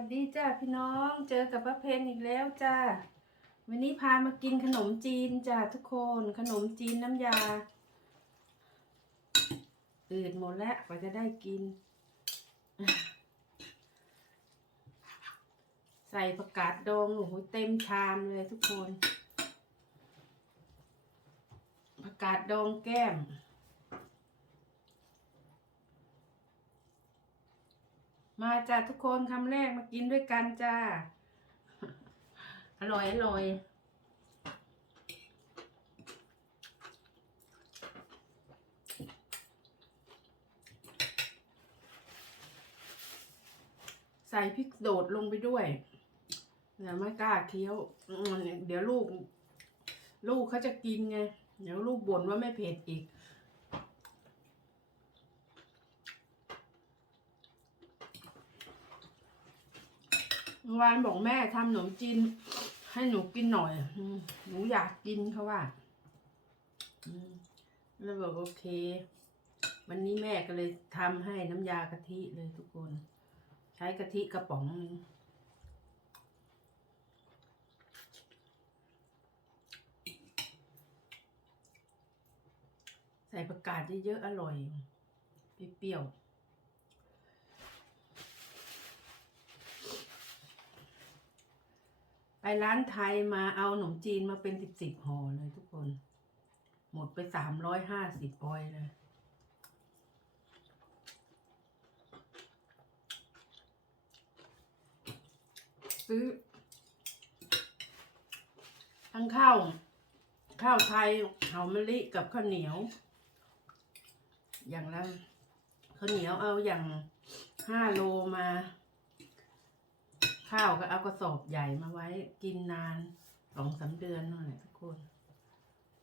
วัสดีจ้าพี่น้องเจอกับป้าเพนอีกแล้วจ้าวันนี้พามากินขนมจีนจ้าทุกคนขนมจีนน้ำยาอืดหมดแล้วกว่าจะได้กิน ใส่ผักกาดดองโอ้โหเต็มชามเลยทุกคนผักกาดดองแก้ม มาจ้าทุกคนคำแรกมากินด้วยกันจ้า อร่อยอร่อยใส่พริกโดดลงไปด้วยเดี๋ยวไม่กล้าเคี้ยวอืมเดี๋ยวลูก ลูกเขาจะกินไง เดี๋ยวลูกบ่นว่าไม่เผ็ดอีก เมื่อ วานบอกแม่ทำขนมจีนให้หนูกินหน่อยหนูอยากกินเขาว่าแล้วบอกโอเค วันนี้แม่ก็เลยทำให้น้ำยากะทิเลยทุกคน ใช้กะทิกระป๋องหนึงใส่ผักกาดเยอะๆอร่อยเปรี้ยวๆ ไป ร้านไทยมาเอาขนมจีนมาเป็นสิบสิบห่อเลยทุกคน หมดไปสามร้อยห้าสิบออยเลย ซื้อ ทั้งข้าว ข้าวไทยเหอมมะลิกับข้าวเหนียว อย่างละข้าวเหนียวเอาอย่างห้าโลมา ข้าวก็เอากระสอบใหญ่มาไว้ กินนานสองสามเดือนนั่นแหละทุกคน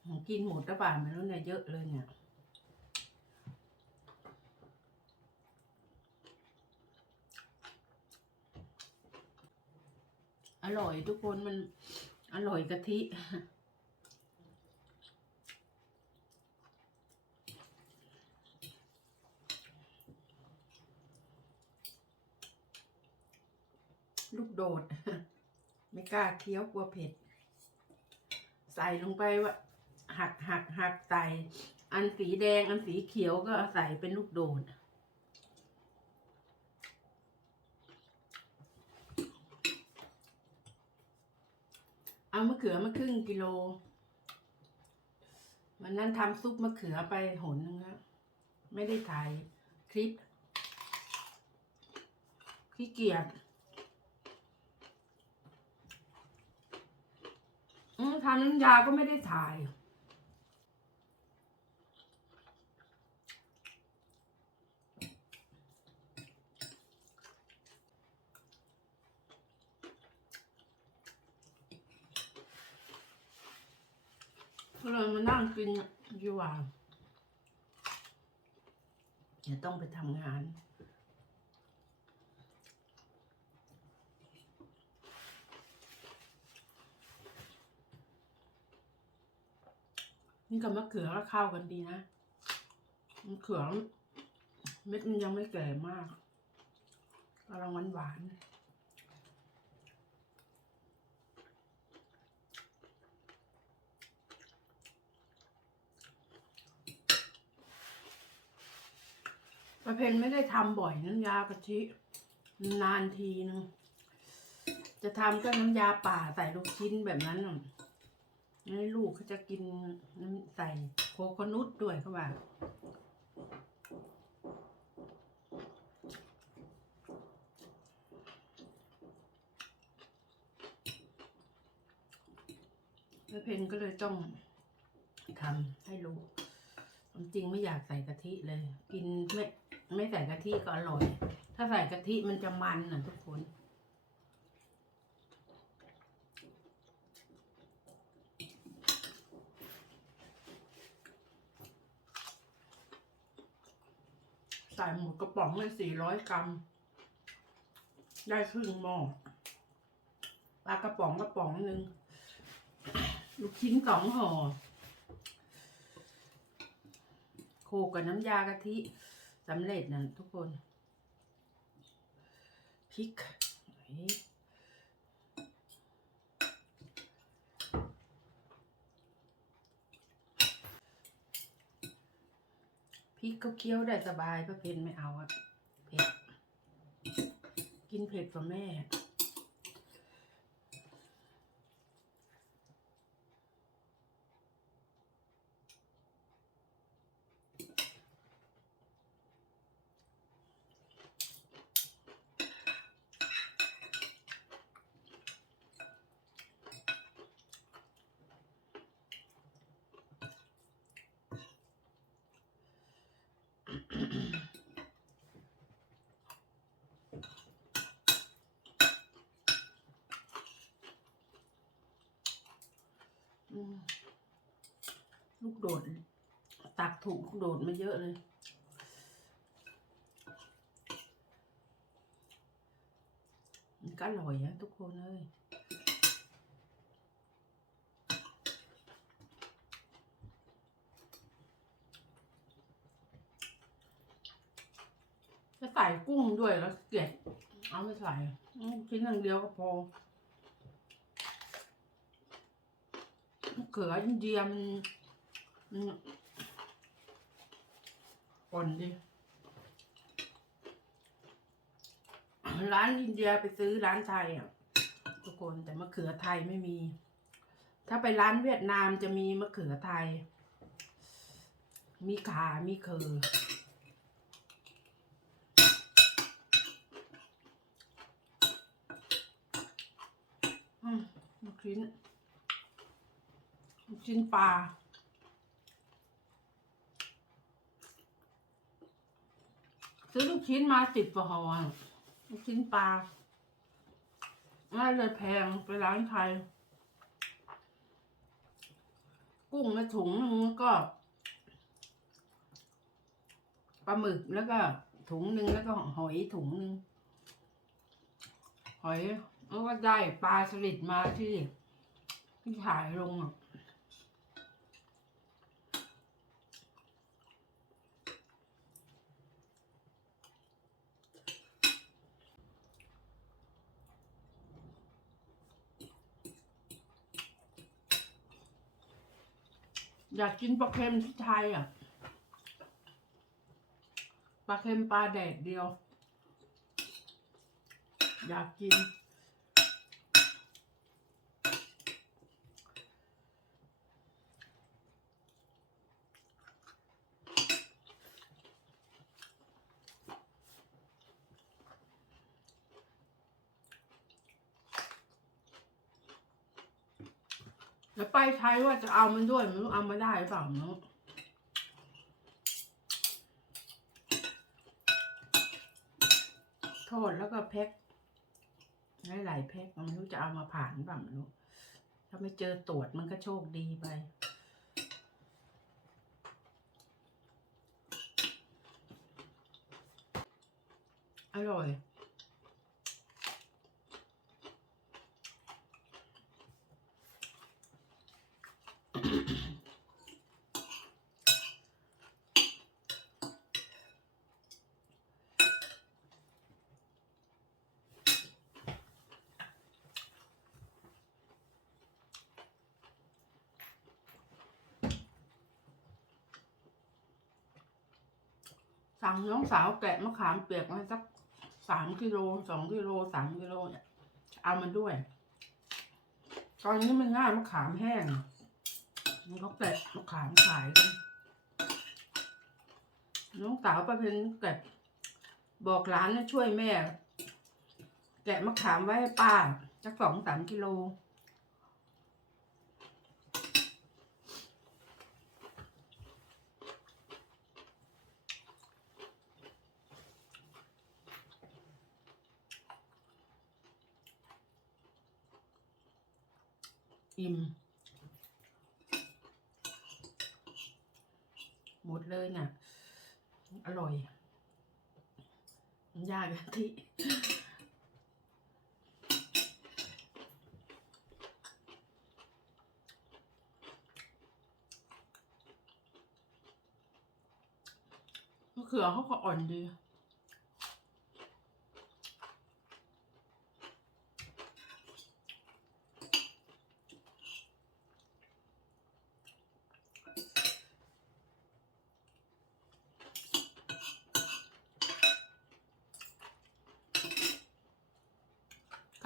ผมกินหมดระบาดไม่รู้เนี่ยเยอะเลยเนี่ยอร่อยทุกคนมันอร่อยกะทิ ลูกโดด ไม่กล้าเคี้ยวกลัวเผ็ด ใส่ลงไปว่า หักหักหักใส่ อันสีแดงอันสีเขียวก็ใส่เป็นลูกโดดเอามะเขือมาครึ่งกิโล วันนั้นทำซุปมะเขือไปหนนึงแล้วไม่ได้ถ่ายคลิปขี้เกียจ อืม ทำน้ำยาก็ไม่ได้ถ่าย ก็เลยมานั่งกินดีกว่าเดี๋ยวต้องไปทำงาน นี่กับมะเขือก็เข้ากันดีนะมะเขือเม็ดมันยังไม่แก่มากกำลังหวานหวานประเพณไม่ได้ทำบ่อยน้ำยากะทินานทีนึง จะทำก็น้ำยาป่าใส่ลูกชิ้นแบบนั้นน่ะ ให้ลูกเขาจะกินน้ำใส่โคโคนุตด้วยเขาว่าแล้วเพนก็เลยต้องทำให้ลูกจริงไม่อยากใส่กะทิเลย กินไม่ไม่ใส่กะทิก็อร่อย ถ้าใส่กะทิมันจะมันน่ะทุกคน ใส่หมดกระป๋องเลยสี่ร้อยกรัม ได้ครึ่งหม้อปลากระป๋องกระป๋องหนึ่งลูกชิ้นสองห่อโขกกับน้ำยากะทิสำเร็จนะทุกคนพริก ริกเขาเคี้ยวได้สบายป้าเพนไม่เอาอะเผ็ด กินเผ็ดกว่าแม่ ลูกโดด ตักถูกลูกโดดมาเยอะเลยมันก็อร่อยนะทุกคนเลยจะใส่กุ้งด้วยแล้วเกลียดเอาไม่ใส่ชิ้นหนึ่งเดียวก็พอ มะ เขืออินเดียมันมันอ่อนดิร้านอินเดียไปซื้อร้านไทยอะทุกคนแต่มะเขือไทยไม่มี ถ้าไปร้านเวียดนามจะมีมะเขือไทย มีขา มีเคออืมลูกชิ้น ชิ้นปลาซื้อลูกชิ้นมาติดปะหอลูกชิ้นปลาน่าเลยแพงไปร้านไทย กุ้งในถุงนึงก็ปลาหมึกแล้วก็ถุงหนึ่งแล้วก็หอยถุงหนึ่งหอยแล้วก็ได้ปลาสลิดมาที่ที่ถ่ายลงอะ อยากกินปลาเค็มที่ไทยอะปลาเค็มปลาแดดเดียว อยากกิน แล้วไปไทยว่าจะเอามันด้วยไม่รู้เอามาได้หรือเปล่าเนาะทอดแล้วก็แพ็คหลายๆแพ็คไม่รู้จะเอามาผ่านหรือเปล่าไม่รู้ถ้าไม่เจอตรวจมันก็โชคดีไปอร่อย สั่งน้องสาวแกะมะขามเปียกมาสักสามกิโลสองกิโลสามกิโลเนี่ยเอามันด้วย ตอนนี้มันง่ายมะขามแห้งมันก็แกะมะขามขายกันน้องสาวประเพณแกะบอกร้านนะช่วยแม่ แกะมะขามไว้ให้ป้าสักสองสามกิโล อิ่ม หมดเลยน่ะ อร่อย ยากที่มะเขือเขาก็อ่อนดี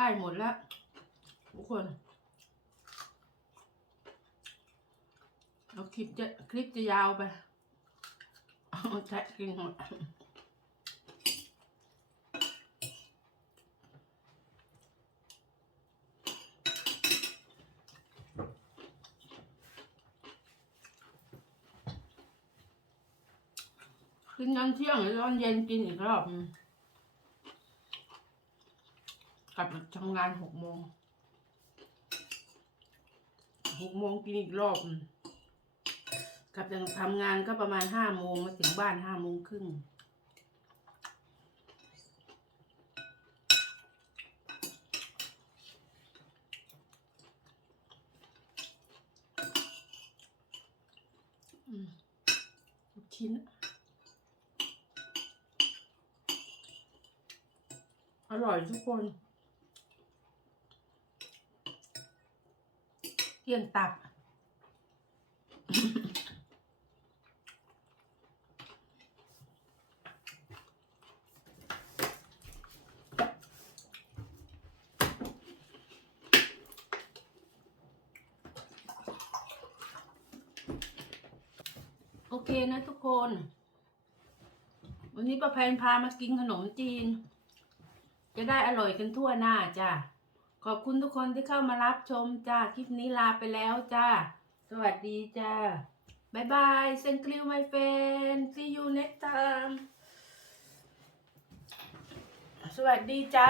ใกล้หมดแล้ว ทุกคนเราคลิปจะคลิปจะยาวไปเอาแทะกินหมดกินตอนเที่ยงหรือตอนเย็นกินอีกรอบ กลับมาทำงานหกโมงหกโมงกินอีกรอบกลับจากทำงานก็ประมาณห้าโมงมาถึงบ้านห้าโมงครึ่งอืมลูกชิ้น อร่อยทุกคน เกี่ยงตับ โอเคนะทุกคน วันนี้ประแพนพามากินขนมจีน จะได้อร่อยกันทั่วหน้าจ้า ขอบคุณทุกคนที่เข้ามารับชมจ้า คลิปนี้ลาไปแล้วจ้า สวัสดีจ้าบ๊ายบาย thank you my friend see you next time สวัสดีจ้า